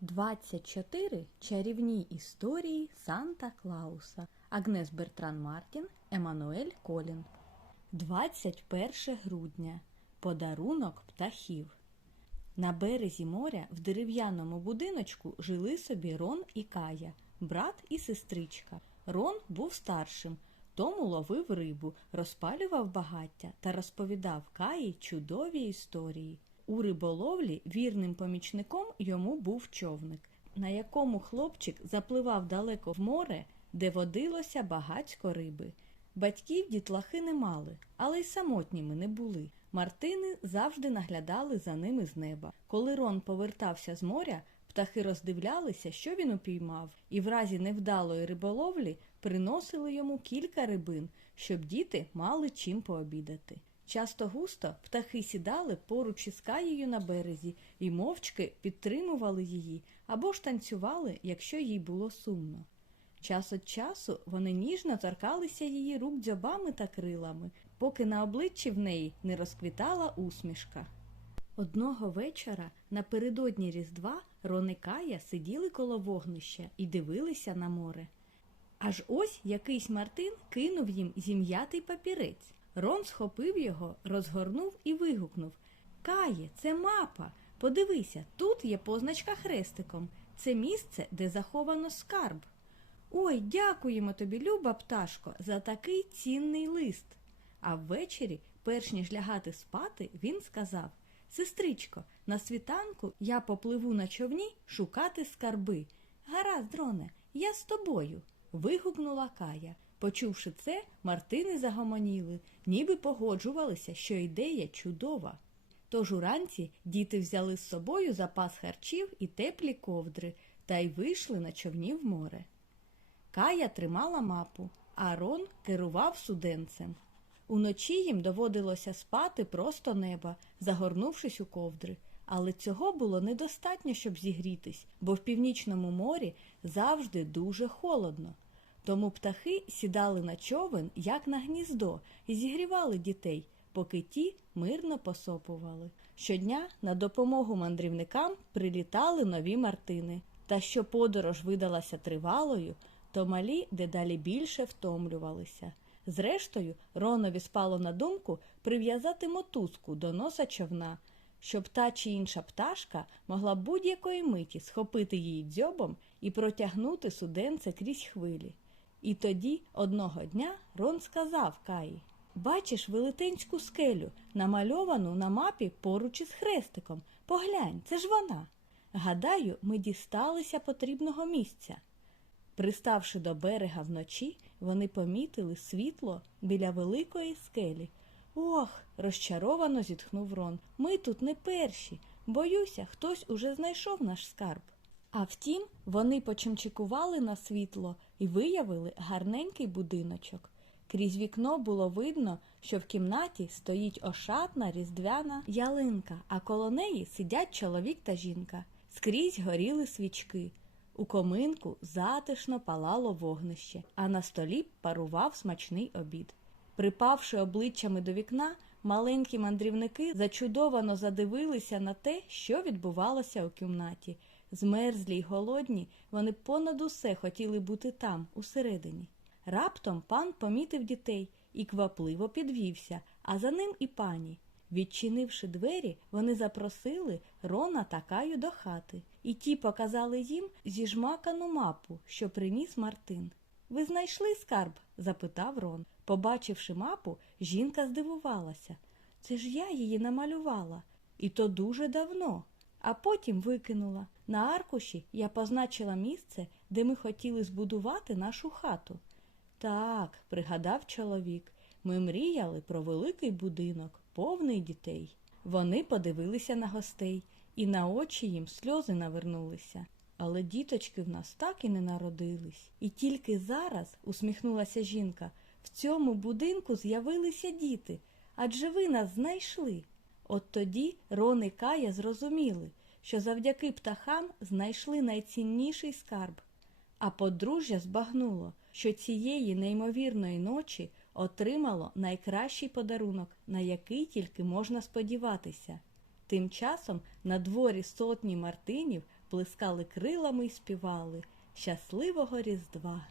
24 чарівні історії Санта Клауса. Агнес Бертран Мартін, Еммануель Колін. 21 грудня. Подарунок птахів. На березі моря в дерев'яному будиночку жили собі Рон і Кая, брат і сестричка. Рон був старшим, тому ловив рибу, розпалював багаття та розповідав Каї чудові історії. У риболовлі вірним помічником йому був човник, на якому хлопчик запливав далеко в море, де водилося багацько риби. Батьків дітлахи не мали, але й самотніми не були. Мартини завжди наглядали за ними з неба. Коли Рон повертався з моря, птахи роздивлялися, що він упіймав, і в разі невдалої риболовлі приносили йому кілька рибин, щоб діти мали чим пообідати. Часто густо птахи сідали поруч із Каєю на березі і мовчки підтримували її або ж танцювали, якщо їй було сумно. Час від часу вони ніжно торкалися її рук дзьобами та крилами, поки на обличчі в неї не розквітала усмішка. Одного вечора напередодні Різдва Рон Кая сиділи коло вогнища і дивилися на море. Аж ось якийсь Мартин кинув їм зім'ятий папірець. Рон схопив його, розгорнув і вигукнув Кає, це мапа. Подивися, тут є позначка хрестиком. Це місце, де заховано скарб. Ой, дякуємо тобі, люба пташко, за такий цінний лист. А ввечері, перш ніж лягати спати, він сказав Сестричко, на світанку я попливу на човні шукати скарби. Гаразд, дроне, я з тобою. вигукнула Кая. Почувши це, Мартини загомоніли, ніби погоджувалися, що ідея чудова. Тож уранці діти взяли з собою запас харчів і теплі ковдри та й вийшли на човні в море. Кая тримала мапу, а Рон керував суденцем. Уночі їм доводилося спати просто неба, загорнувшись у ковдри. Але цього було недостатньо, щоб зігрітись, бо в північному морі завжди дуже холодно. Тому птахи сідали на човен, як на гніздо, і зігрівали дітей, поки ті мирно посопували. Щодня на допомогу мандрівникам прилітали нові мартини. Та що подорож видалася тривалою, то малі дедалі більше втомлювалися. Зрештою, Ронові спало на думку прив'язати мотузку до носа човна, щоб та чи інша пташка могла будь-якої миті схопити її дзьобом і протягнути суденце крізь хвилі. І тоді одного дня Рон сказав Каї Бачиш велетенську скелю, намальовану на мапі поруч із хрестиком. Поглянь, це ж вона. Гадаю, ми дісталися потрібного місця. Приставши до берега вночі, вони помітили світло біля великої скелі. Ох, розчаровано зітхнув Рон. Ми тут не перші. Боюся, хтось уже знайшов наш скарб. А втім, вони почимчикували на світло і виявили гарненький будиночок. Крізь вікно було видно, що в кімнаті стоїть ошатна різдвяна ялинка, а коло неї сидять чоловік та жінка. Скрізь горіли свічки. У коминку затишно палало вогнище, а на столі парував смачний обід. Припавши обличчями до вікна, маленькі мандрівники зачудовано задивилися на те, що відбувалося у кімнаті. Змерзлі й голодні, вони понад усе хотіли бути там, усередині. Раптом пан помітив дітей і квапливо підвівся, а за ним і пані. Відчинивши двері, вони запросили Рона та Каю до хати, і ті показали їм зіжмакану мапу, що приніс Мартин. Ви знайшли скарб? запитав Рон. Побачивши мапу, жінка здивувалася. Це ж я її намалювала, і то дуже давно, а потім викинула. На аркуші я позначила місце, де ми хотіли збудувати нашу хату. Так, пригадав чоловік, ми мріяли про великий будинок, повний дітей. Вони подивилися на гостей, і на очі їм сльози навернулися. Але діточки в нас так і не народились. І тільки зараз, усміхнулася жінка, в цьому будинку з'явилися діти, адже ви нас знайшли. От тоді Рон і Кая зрозуміли, що завдяки птахам знайшли найцінніший скарб. А подружжя збагнуло, що цієї неймовірної ночі отримало найкращий подарунок, на який тільки можна сподіватися. Тим часом на дворі сотні мартинів плескали крилами й співали Щасливого Різдва.